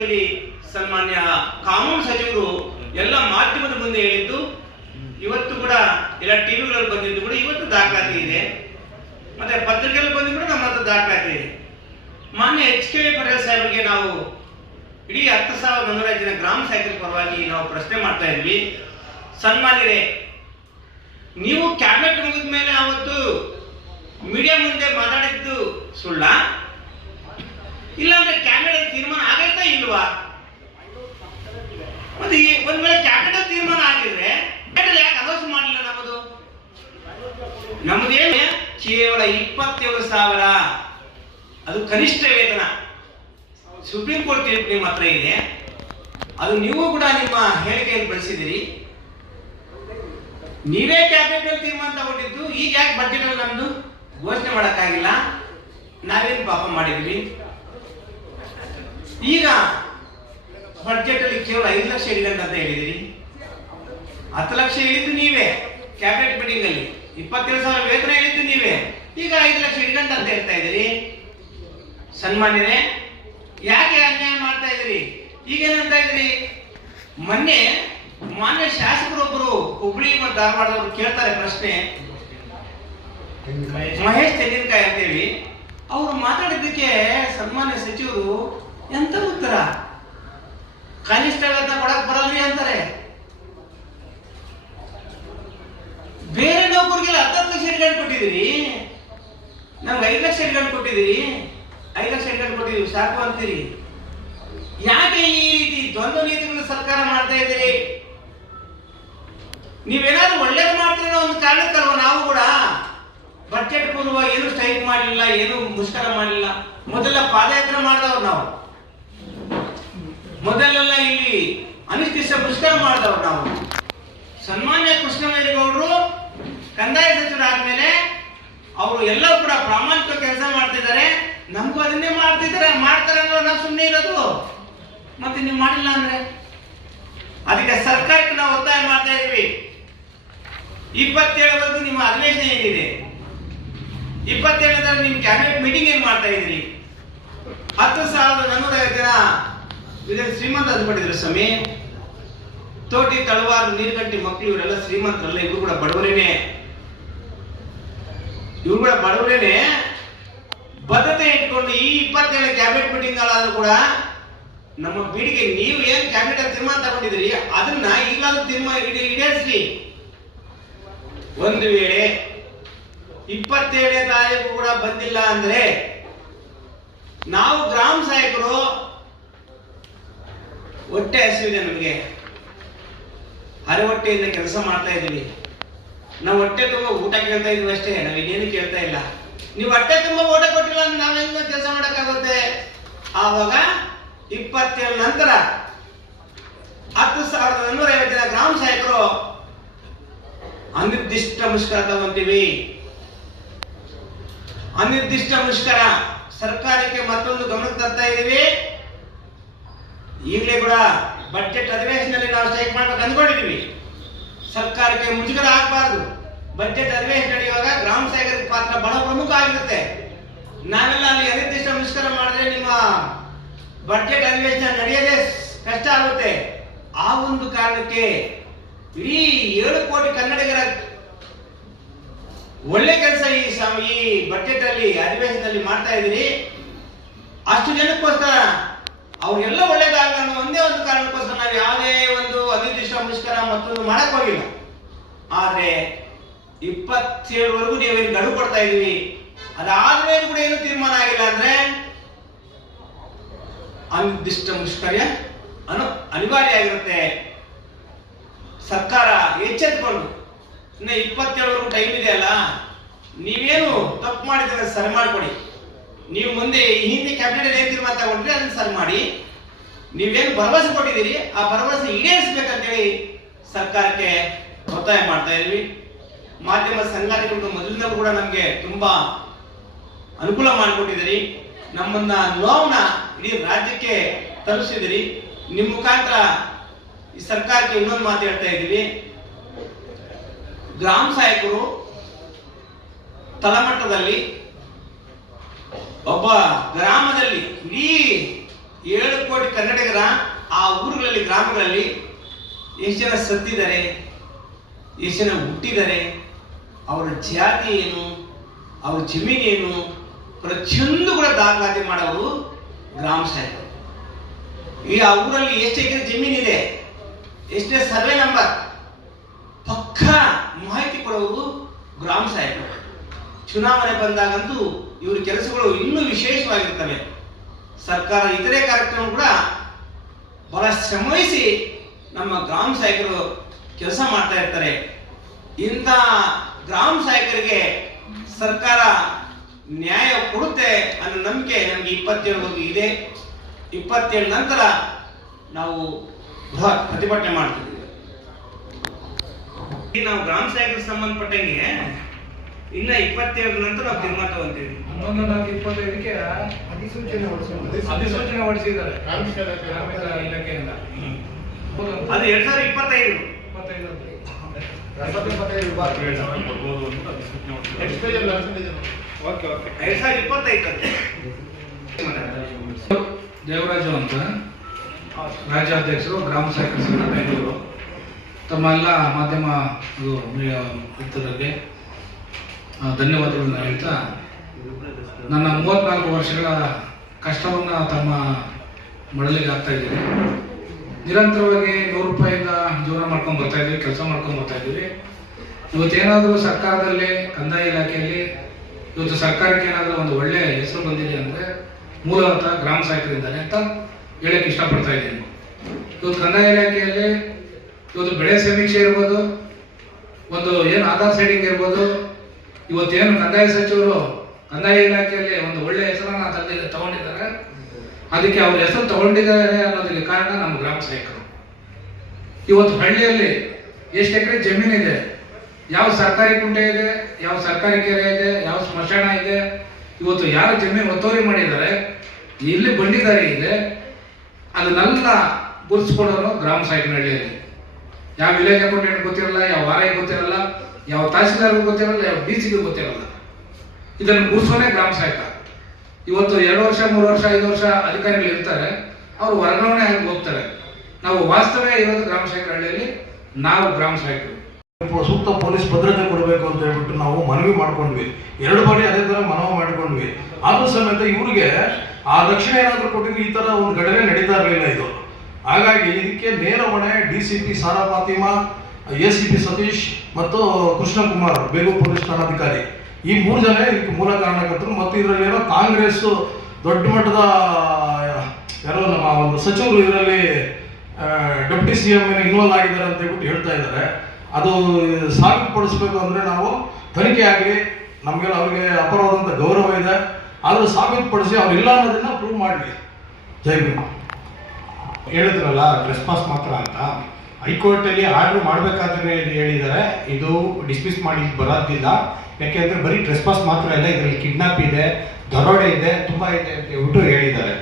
ಸನ್ಮಾನ್ಯ ಕಾನೂನು ಸಚಿವರು ಎಲ್ಲ ಮಾಧ್ಯಮದ ಮುಂದೆ ಹೇಳಿದ್ದು, ಇವತ್ತು ಕೂಡ ಎಲ್ಲ ಟಿವಿಗಳಲ್ಲಿ ಬಂದಿದ್ದು ಕೂಡ ಇವತ್ತು ದಾಖಲಾತಿ ಇದೆ, ಮತ್ತೆ ಪತ್ರಿಕೆಯಲ್ಲಿ ಬಂದಿದ್ದು ಕೂಡ ನಮ್ಮ ಹತ್ರ ದಾಖಲಾತಿ ಇದೆ. ಮಾನ್ಯ HK ಪಟೇಲ್ ಸಾಹೇಬರಿಗೆ ನಾವು ಇಡೀ 10,100 ಜನ ಗ್ರಾಮ ಸಹಾಯಕರ ಪರವಾಗಿ ನಾವು ಪ್ರಶ್ನೆ ಮಾಡ್ತಾ ಇದ್ವಿ. ಸನ್ಮಾನ್ಯರೇ, ನೀವು ಕ್ಯಾಬಿನೆಟ್ ಮುಗಿದ ಮೇಲೆ ಅವತ್ತು ಮೀಡಿಯಾ ಮುಂದೆ ಮಾತಾಡಿದ್ದು ಸುಳ್ಳ, ಇಲ್ಲಾಂದ್ರೆ ಕ್ಯಾಬಿನೆಟ್ ತೀರ್ಮಾನ ಆಗೈತಾ ಇಲ್ವಾ? ಮತ್ತೆ ಒಂದ್ ವೇಳೆ ಕ್ಯಾಬಿನೆಟ್ ತೀರ್ಮಾನ ಆಗಿದ್ರೆ ಯಾಕೆ ಅನೌನ್ಸ್ ಮಾಡಲಿಲ್ಲ? ನಮ್ಮದೇನು ಕೇವಲ 27,000, ಅದು ಕನಿಷ್ಠ ವೇತನ. ಸುಪ್ರೀಂ ಕೋರ್ಟ್ ತೀರ್ಪು ನಿಮ್ಮ ಹತ್ರ ಇದೆ, ಅದು ನೀವು ಕೂಡ ನಿಮ್ಮ ಹೇಳಿಕೆಯನ್ನು ಬಳಸಿದಿರಿ. ನೀವೇ ಕ್ಯಾಬಿನೆಟ್ ತೀರ್ಮಾನ ತಗೊಂಡಿದ್ದು, ಈಗ ಯಾಕೆ ಬಜೆಟ್ ಅಲ್ಲಿ ನಮ್ದು ಘೋಷಣೆ ಮಾಡಕ್ಕಾಗಿಲ್ಲ? ನಾವೇನು ಪಾಪ ಮಾಡಿದ್ವಿ? ಈಗ ಬಡ್ಜೆಟ್ ಅಲ್ಲಿ ಕೇವಲ 5 ಲಕ್ಷ ಇಡಿಗಂತ ಅಂತ ಹೇಳಿದಿರಿ. 10 ಲಕ್ಷ ಹೇಳಿದ್ದು ನೀವೇ ಕ್ಯಾಬಿನೆಟ್ ಮೀಟಿಂಗ್ ಅಲ್ಲಿ, 27,000 ವೇತನ ಹೇಳಿದ್ದು ನೀವೇ, ಈಗ 5 ಲಕ್ಷ ಇಡಿಗಂತ ಅಂತ ಹೇಳ್ತಾ ಇದ್ದೀರಿ. ಸನ್ಮಾನ್ಯರೇ, ಯಾಕೆ ಅನ್ಯಾಯ ಮಾಡ್ತಾ ಇದ್ದೀರಿ? ಈಗೇನಂತ ಇದ್ದೀರಿ? ಮೊನ್ನೆ ಮಾನ್ಯ ಶಾಸಕರೊಬ್ಬರು ಹುಬ್ಳಿ ಮತ್ತು ಧಾರವಾಡದವರು ಕೇಳ್ತಾರೆ ಪ್ರಶ್ನೆ, ಮಹೇಶ್ ತೆಂಗಿನಕಾಯಿ ಅಂತೇಳಿ, ಅವರು ಮಾತಾಡಿದ್ದಕ್ಕೆ ಸನ್ಮಾನ್ಯ ಸಚಿವರು ಎಂತ ಉತ್ತರ? ಕನಿಷ್ಠ ವೇತನ ಕೊಡಕ್ ಬರಲ್ರಿ ಅಂತಾರೆ. ಬೇರೆ ನೌಕರಿಗೆಲ್ಲ 10 ಲಕ್ಷ ಇಟ್ಕೊಂಡು ಕೊಟ್ಟಿದ್ದೀರಿ, ನಮ್ಗೆ 5 ಲಕ್ಷ ಇಟ್ಕೊಂಡು ಕೊಟ್ಟಿದ್ದೀರಿ, 5 ಲಕ್ಷ ಇಟ್ಕೊಂಡು ಕೊಟ್ಟಿದ್ದೀವಿ ಸಾಕು ಅಂತೀರಿ. ಯಾಕೆ ಈ ರೀತಿ ದ್ವಂದ್ವ ನೀತಿಗಳನ್ನು ಸರ್ಕಾರ ಮಾಡ್ತಾ ಇದ್ದೀರಿ? ನೀವೇನಾದ್ರೂ ಒಳ್ಳೇದು ಮಾಡ್ತೀರ ಒಂದು ಕಾರಣಕ್ಕಲ್ವ ನಾವು ಕೂಡ ಬಜೆಟ್ ಪೂರ್ವ ಏನು ಸ್ಟ್ರೈಕ್ ಮಾಡಲಿಲ್ಲ, ಏನು ಮುಷ್ಕರ ಮಾಡಲಿಲ್ಲ. ಮೊದಲ ಪಾದಯಾತ್ರೆ ಮಾಡಿದವ್ರು ನಾವು, ಮೊದಲೆಲ್ಲ ಇಲ್ಲಿ ಅನಿಶ್ಚಿತ ಮುಷ್ಕರ ಮಾಡಿದವ್ರು ನಾವು. ಸನ್ಮಾನ್ಯ ಕೃಷ್ಣಮೈರೇಗೌಡರು ಕಂದಾಯ ಸಚಿವರಾದ್ಮೇಲೆ ಅವರು ಎಲ್ಲರೂ ಕೂಡ ಪ್ರಾಮಾಣಿಕ ಕೆಲಸ ಮಾಡ್ತಿದ್ದಾರೆ, ನಮಗೂ ಅದನ್ನೇ ಮಾಡ್ತಾರೆ ಅನ್ನೋ ನಾವು ಸುಮ್ಮನೆ ಇರೋದು. ಮತ್ತೆ ನೀವು ಮಾಡಿಲ್ಲ ಅಂದ್ರೆ ಅದಕ್ಕೆ ಸರ್ಕಾರಕ್ಕೆ ನಾವು ಒತ್ತಾಯ ಮಾಡ್ತಾ ಇದೀವಿ. 27 ನಿಮ್ಮ ಅಧಿವೇಶನ ಏನಿದೆ, 27 ನಿಮ್ ಕ್ಯಾಬಿನೆಟ್ ಮೀಟಿಂಗ್ ಏನ್ ಮಾಡ್ತಾ ಇದ್ರಿ? 10,450 ಜನ ಇದನ್ನು ಶ್ರೀಮಂತ ಅಂದ್ಕೊಂಡಿದ್ರು ಸ್ವಾಮಿ. ತೋಟಿ, ತಳವಾರು, ನೀರ್ಗಂಟಿ ಮಕ್ಕಳು ಇವರೆಲ್ಲ ಶ್ರೀಮಂತರಲ್ಲ, ಇವರು ಕೂಡ ಬಡವರೇನೆ. ಇವ್ರು ಕೂಡ ಬಡವರೇನೆ. ಬದ್ಧತೆ ಇಟ್ಕೊಂಡು ಈ 27 ಕ್ಯಾಬಿನೆಟ್ ಮೀಟಿಂಗ್ ಆದ್ರೂ ಕೂಡ ನಮ್ಮ ಬೇಡಿಕೆ, ನೀವು ಏನ್ ಕ್ಯಾಬಿನೆಟ್ ತೀರ್ಮಾನ ತಗೊಂಡಿದ್ರಿ ಅದನ್ನ ಈಗಲಾದ್ರೂ ತೀರ್ಮಾನ ಈಡೇರಿಸ್ರಿ. ಒಂದು ವೇಳೆ 27ನೇ ತಾರೀಕು ಕೂಡ ಬಂದಿಲ್ಲ ಅಂದ್ರೆ ನಾವು ಗ್ರಾಮ ಸಹಾಯಕರು ಹೊಟ್ಟೆ ಹಸಿವಿದೆ, ನಮಗೆ ಹೊಟ್ಟೆಯಿಂದ ಕೆಲಸ ಮಾಡ್ತಾ ಇದೀವಿ. ನಾವು ಹೊಟ್ಟೆ ತುಂಬ ಊಟ ಕೇಳ್ತಾ ಇದೀವಿ ಅಷ್ಟೇ, ನಾವು ಇನ್ನೇನು ಕೇಳ್ತಾ ಇಲ್ಲ. ನೀವು ಹೊಟ್ಟೆ ತುಂಬ ಊಟ ಕೊಟ್ಟಿಲ್ಲ ಅಂದ್ರೆ ನಾವೆಂಗ ಕೆಲಸ ಮಾಡಕ್ಕಾಗುತ್ತೆ? ಆವಾಗ 27 ನಂತರ 10,150 ಜನ ಗ್ರಾಮ ಸಹಾಯಕರು ಅನಿರ್ದಿಷ್ಟ ಮುಷ್ಕರ ತಗೊಂತೀವಿ. ಅನಿರ್ದಿಷ್ಟ ಮುಷ್ಕರ ಸರ್ಕಾರಕ್ಕೆ ಮತ್ತೊಂದು ಗಮನಕ್ಕೆ ತರ್ತಾ ಇದೀವಿ. ಈಗಲೇ ಕೂಡ ಬಜೆಟ್ ಅಧಿವೇಶನದಲ್ಲಿ ನಾವು ಸ್ಟ್ರೈಕ್ ಮಾಡ್ಬೇಕು ಅಂದ್ಕೊಂಡಿದೀವಿ. ಸರ್ಕಾರಕ್ಕೆ ಮುಜುಗರ ಆಗಬಾರ್ದು. ಬಜೆಟ್ ಅಧಿವೇಶನ ನಡೆಯುವಾಗ ಗ್ರಾಮ ಸಹಾಯಕರ ಪಾತ್ರ ಬಹಳ ಪ್ರಮುಖ ಆಗಿರುತ್ತೆ. ನಾವೆಲ್ಲ ಅಲ್ಲಿ ಅನಿರ್ದಿಷ್ಟ ಮುಷ್ಕರ ಮಾಡಿದ್ರೆ ನಿಮ್ಮ ಬಜೆಟ್ ಅಧಿವೇಶನ ನಡೆಯದೇ ಕಷ್ಟ ಆಗುತ್ತೆ. ಆ ಒಂದು ಕಾರಣಕ್ಕೆ ಇಡೀ 7 ಕೋಟಿ ಕನ್ನಡಿಗರ ಒಳ್ಳೆ ಕೆಲಸ ಈ ಬಜೆಟ್ ಅಲ್ಲಿ ಅಧಿವೇಶನದಲ್ಲಿ ಮಾಡ್ತಾ ಇದ್ದೀರಿ. ಅಷ್ಟು ಜನಕ್ಕೋಸ್ಕರ ಅವ್ರಿಗೆಲ್ಲ ಒಳ್ಳೇದಾಗಲ್ಲ ಅನ್ನೋ ಒಂದೇ ಒಂದು ಕಾರಣಕ್ಕೋಸ್ಕರ ನಾವು ಯಾವುದೇ ಒಂದು ಅನಿರ್ದಿಷ್ಟ ಮುಷ್ಕರ ಮತ್ತೊಂದು ಮಾಡಕ್ ಹೋಗಿಲ್ಲ. ಆದ್ರೆ 27ವರೆಗೂ ನೀವೇನು ಗಡುವು ಕೊಡ್ತಾ ಇದೀವಿ, ಅದಾದ್ಮೇಲೆ ಕೂಡ ಏನು ತೀರ್ಮಾನ ಆಗಿಲ್ಲ ಅಂದ್ರೆ ಅನಿರ್ದಿಷ್ಟ ಮುಷ್ಕರ ಅನಿವಾರ್ಯ ಆಗಿರುತ್ತೆ. ಸರ್ಕಾರ ಎಚ್ಚೆತ್ತುಕೊಂಡು ಇನ್ನು 27ವರೆಗೂ ಟೈಮ್ ಇದೆ ಅಲ್ಲ, ನೀವೇನು ತಪ್ಪು ಮಾಡಿದ್ರೆ ಸರಿ ಮಾಡಿಕೊಡಿ. ನೀವು ಮುಂದೆ ಹಿಂದೆ ಕ್ಯಾಬಿನೆಟ್ ಏನ್ ತೀರ್ಮಾನ ತಗೊಂಡ್ರಿ ಅದನ್ನ ಸರಿ ಮಾಡಿ. ನೀವೇನು ಭರವಸೆ ಕೊಟ್ಟಿದ್ದೀರಿ ಆ ಭರವಸೆ ಈಡೇರಿಸಬೇಕಂತೇಳಿ ಸರ್ಕಾರಕ್ಕೆ ಒತ್ತಾಯ ಮಾಡ್ತಾ ಇದ್ವಿ. ಮಾಧ್ಯಮ ಸಂಘಟನೆಗಳು ಮೊದಲಿಂದ ಕೂಡ ನಮಗೆ ತುಂಬಾ ಅನುಕೂಲ ಮಾಡಿಕೊಟ್ಟಿದ್ದೀರಿ. ನಮ್ಮನ್ನ ನೋವನ್ನ ಇಡೀ ರಾಜ್ಯಕ್ಕೆ ತಲುಪಿಸಿದಿರಿ. ನಿಮ್ಮ ಮುಖಾಂತರ ಈ ಸರ್ಕಾರಕ್ಕೆ ಇನ್ನೊಂದು ಮಾತು ಹೇಳ್ತಾ ಇದ್ದೀವಿ. ಗ್ರಾಮ ಸಹಾಯಕರು ತಳಮಟ್ಟದಲ್ಲಿ ಒಬ್ಬ ಗ್ರಾಮದಲ್ಲಿ ಇಡೀ 7 ಕೋಟಿ ಕನ್ನಡಿಗರ ಆ ಊರುಗಳಲ್ಲಿ, ಗ್ರಾಮಗಳಲ್ಲಿ ಎಷ್ಟು ಜನ ಸತ್ತಿದ್ದಾರೆ, ಎಷ್ಟು ಜನ ಹುಟ್ಟಿದ್ದಾರೆ, ಅವರ ಜಾತಿ ಏನು, ಅವ್ರ ಜಮೀನೇನು, ಪ್ರತಿಯೊಂದು ಕೂಡ ದಾಖಲಾತಿ ಮಾಡೋರು ಗ್ರಾಮ ಸಹಾಯಕರು. ಈ ಆ ಊರಲ್ಲಿ ಎಷ್ಟು ಎಕರೆ ಜಮೀನಿದೆ, ಎಷ್ಟೇ ಸರ್ವೆ ನಂಬರ್ ಪಕ್ಕಾ ಮಾಹಿತಿ ಕೊಡೋರು ಗ್ರಾಮ ಸಹಾಯಕರು. ಚುನಾವಣೆ ಬಂದಾಗಂತೂ ಇವ್ರ ಕೆಲಸಗಳು ಇನ್ನೂ ವಿಶೇಷವಾಗಿರ್ತವೆ. ಸರ್ಕಾರ ಇತರೆ ಕಾರ್ಯಕ್ರಮ ಕೂಡ ಬಹಳ ಶ್ರಮವಹಿಸಿ ನಮ್ಮ ಗ್ರಾಮ ಸಹಾಯಕರು ಕೆಲಸ ಮಾಡ್ತಾ ಇರ್ತಾರೆ. ಇಂಥ ಗ್ರಾಮ ಸಹಾಯಕರಿಗೆ ಸರ್ಕಾರ ನ್ಯಾಯ ಕೊಡುತ್ತೆ ಅನ್ನೋ ನಂಬಿಕೆ ನಮಗೆ 27 ಇದೆ. 27 ನಂತರ ನಾವು ಬೃಹತ್ ಪ್ರತಿಭಟನೆ ಮಾಡ್ತಿದ್ದೀವಿ. ನಾವು ಗ್ರಾಮ ಸಹಾಯಕರಿಗೆ ಸಂಬಂಧಪಟ್ಟಂಗೆ ಇನ್ನ 27 ನಂತರ ನಾವು ತೀರ್ಮಾನ ತಗೊಂತೀವಿ. 11-25ಕ್ಕೆ ಅಧಿಸೂಚನೆ ಹೊರಡಿಸಿದ್ದಾರೆ ಇಲಾಖೆಯಿಂದ. ಅದು 2025 ದೇವರಾಜು ಅಂತ ರಾಜ್ಯಾಧ್ಯಕ್ಷರು ಗ್ರಾಮ ಸಹಾಯಕ ಸಂಘ ಬೆಂಗಳೂರು. ತಮ್ಮ ಎಲ್ಲ ಮಾಧ್ಯಮ ಮಿತ್ರರಿಗೆ ಧನ್ಯವಾದಗಳನ್ನು ಹೇಳ್ತಾ, ನನ್ನ 34 ವರ್ಷಗಳ ಕಷ್ಟವನ್ನು ತಮ್ಮ ಮಡಲಿಗೆ ಆಗ್ತಾ ಇದ್ದೀವಿ. ನಿರಂತರವಾಗಿ 100 ರೂಪಾಯಿಂದ ಜೀವನ ಮಾಡ್ಕೊಂಡು ಬರ್ತಾ ಇದ್ದೀವಿ, ಕೆಲಸ ಮಾಡ್ಕೊಂಡು ಬರ್ತಾ ಇದ್ದೀವಿ. ಇವತ್ತೇನಾದರೂ ಸರ್ಕಾರದಲ್ಲಿ, ಕಂದಾಯ ಇಲಾಖೆಯಲ್ಲಿ ಇವತ್ತು ಸರ್ಕಾರಕ್ಕೆ ಏನಾದರೂ ಒಂದು ಒಳ್ಳೆ ಹೆಸರು ಬಂದಿದೆ ಅಂದರೆ ಮೂಲತಃ ಗ್ರಾಮ ಸಹಾಯಕರಿಂದಾನೆ ಅಂತ ಹೇಳಕ್ಕೆ ಇಷ್ಟಪಡ್ತಾ ಇದ್ದೀನಿ. ಇವತ್ತು ಕಂದಾಯ ಇಲಾಖೆಯಲ್ಲಿ ಇವತ್ತು ಬೆಳೆ ಸಮೀಕ್ಷೆ ಇರ್ಬೋದು, ಒಂದು ಏನು ಆಧಾರ್ ಸೈಡಿಂಗ್ ಇರ್ಬೋದು, ಇವತ್ತೇನು ಕಂದಾಯ ಸಚಿವರು ಕಂದಾಯ ಇಲಾಖೆಯಲ್ಲಿ ಒಂದು ಒಳ್ಳೆ ಹೆಸರನ್ನು ತಗೊಂಡಿದ್ದಾರೆ. ಅದಕ್ಕೆ ಅವ್ರ ಹೆಸರು ತಗೊಂಡಿದ್ದಾರೆ ಅನ್ನೋದಕ್ಕೆ ಕಾರಣ ನಮ್ಮ ಗ್ರಾಮ ಸಹಾಯಕರು. ಇವತ್ತು ಹಳ್ಳಿಯಲ್ಲಿ ಎಷ್ಟು ಎಕರೆ ಜಮೀನಿದೆ, ಯಾವ ಸರ್ಕಾರಿ ಕುಂಟೆ ಇದೆ, ಯಾವ ಸರ್ಕಾರಿ ಕೆರೆ ಇದೆ, ಯಾವ ಸ್ಮಶಾನ ಇದೆ, ಇವತ್ತು ಯಾರು ಜಮೀನು ಒತ್ತುವರಿ ಮಾಡಿದ್ದಾರೆ, ಎಲ್ಲಿ ಬಂಡಿದಾರಿ ಇದೆ, ಅದನ್ನೆಲ್ಲ ಗುರುತಿಸ್ಕೊಡೋರು ಗ್ರಾಮ ಸಹಾಯಕನ ಹಳ್ಳಿಯಲ್ಲಿ. ಯಾವ ವಿಲೇಜ್ ಅಕೌಂಟೆಂಟ್ ಗೊತ್ತಿರಲ್ಲ, ಯಾವ ಆರ್.ಐ ಗೊತ್ತಿರಲ್ಲ, ಯಾವ ತಹಸೀಲ್ದಾರ್ಗೂ ಗೊತ್ತಿರಲ್ಲ, ಯಾವ ಡಿ.ಸಿಗೂ ಗೊತ್ತಿರಲ್ಲ. ಇದನ್ನು ಗುರುಸೋನೇ ಗ್ರಾಮ ಸಹಾಯಕ. ಇವತ್ತು 2 ವರ್ಷ 3 ವರ್ಷ 5 ವರ್ಷ ಅಧಿಕಾರಿಗಳು ಇರ್ತಾರೆ, ಅವರು ವರ್ಗಾವಣೆ ಆಗಿ ಹೋಗ್ತಾರೆ. ನಾವು ವಾಸ್ತವ ಇರೋದು ಗ್ರಾಮ ಸಹಾಯಕರ ಹಳ್ಳಿಯಲ್ಲಿ, ನಾವು ಗ್ರಾಮ ಸಹಾಯಕರು. ಸೂಕ್ತ ಪೊಲೀಸ್ ಭದ್ರತೆ ಕೊಡಬೇಕು ಅಂತ ಹೇಳ್ಬಿಟ್ಟು ನಾವು ಮನವಿ ಮಾಡ್ಕೊಂಡ್ವಿ. 2 ಬಾರಿ ಅದೇ ತರ ಮನವಿ ಮಾಡ್ಕೊಂಡ್ವಿ. ಆದ್ರೂ ಸಮೇತ ಇವ್ರಿಗೆ ಆ ರಕ್ಷಣೆ ಏನಾದರೂ ಕೊಟ್ಟಿದ್ರೆ ಈ ತರ ಒಂದು ಘಟನೆ ನಡೀತಾ ಇರಲಿಲ್ಲ ಇದು. ಹಾಗಾಗಿ ಇದಕ್ಕೆ ನೇರ ಹೊಣೆ DCP ಸಾರಾ ಫಾತಿಮಾ, ACP ಸತೀಶ್ ಮತ್ತು ಕೃಷ್ಣಕುಮಾರ್ ಬೇಗೂರು ಪೊಲೀಸ್ ಠಾಣಾಧಿಕಾರಿ, ಈ 3 ಜನ ಇದಕ್ಕೆ ಮೂಲ ಕಾರಣಕರ್ತರು. ಮತ್ತು ಇದರಲ್ಲಿ ಏನೋ ಕಾಂಗ್ರೆಸ್ ದೊಡ್ಡ ಮಟ್ಟದ ಯಾರೋ ನಮ್ಮ ಒಂದು ಸಚಿವರು ಇದರಲ್ಲಿ ಡೆಪ್ಯೂಟಿ CM ಇನ್ವಾಲ್ವ್ ಆಗಿದ್ದಾರೆ ಅಂತ ಹೇಳ್ಬಿಟ್ಟು ಹೇಳ್ತಾ ಇದ್ದಾರೆ. ಅದು ಸಾಬೀತುಪಡಿಸ್ಬೇಕು ಅಂದರೆ ನಾವು ತನಿಖೆ ಆಗಲಿ, ನಮಗೆಲ್ಲ ಅವ್ರಿಗೆ ಅಪರವಾದಂಥ ಗೌರವ ಇದೆ, ಆದರೂ ಸಾಬೀತುಪಡಿಸಿ ಅವ್ರಿಲ್ಲ ಅನ್ನೋದನ್ನ ಪ್ರೂವ್ ಮಾಡಲಿ. ಜೈ ಭೀಮ್. ಹೇಳಿದ್ರಲ್ಲ ಟ್ರೆಸ್ಪಾಸ್ ಮಾತ್ರ ಅಂತ, ಹೈಕೋರ್ಟಲ್ಲಿ ಆರ್ಡರ್ ಮಾಡಬೇಕಾದ್ರೆ ಹೇಳಿದ್ದಾರೆ, ಇದು ಡಿಸ್ಮಿಸ್ ಮಾಡಿ ಬರೋದಿಲ್ಲ. ಯಾಕೆಂದರೆ ಬರೀ ಟ್ರೆಸ್ಪಾಸ್ ಮಾತ್ರ ಇಲ್ಲ, ಇದರಲ್ಲಿ ಕಿಡ್ನಾಪ್ ಇದೆ, ದರೋಡೆ ಇದೆ, ತುಂಬ ಇದೆ ಅಂತ ಹೇಳ್ಬಿಟ್ಟು ಹೇಳಿದ್ದಾರೆ.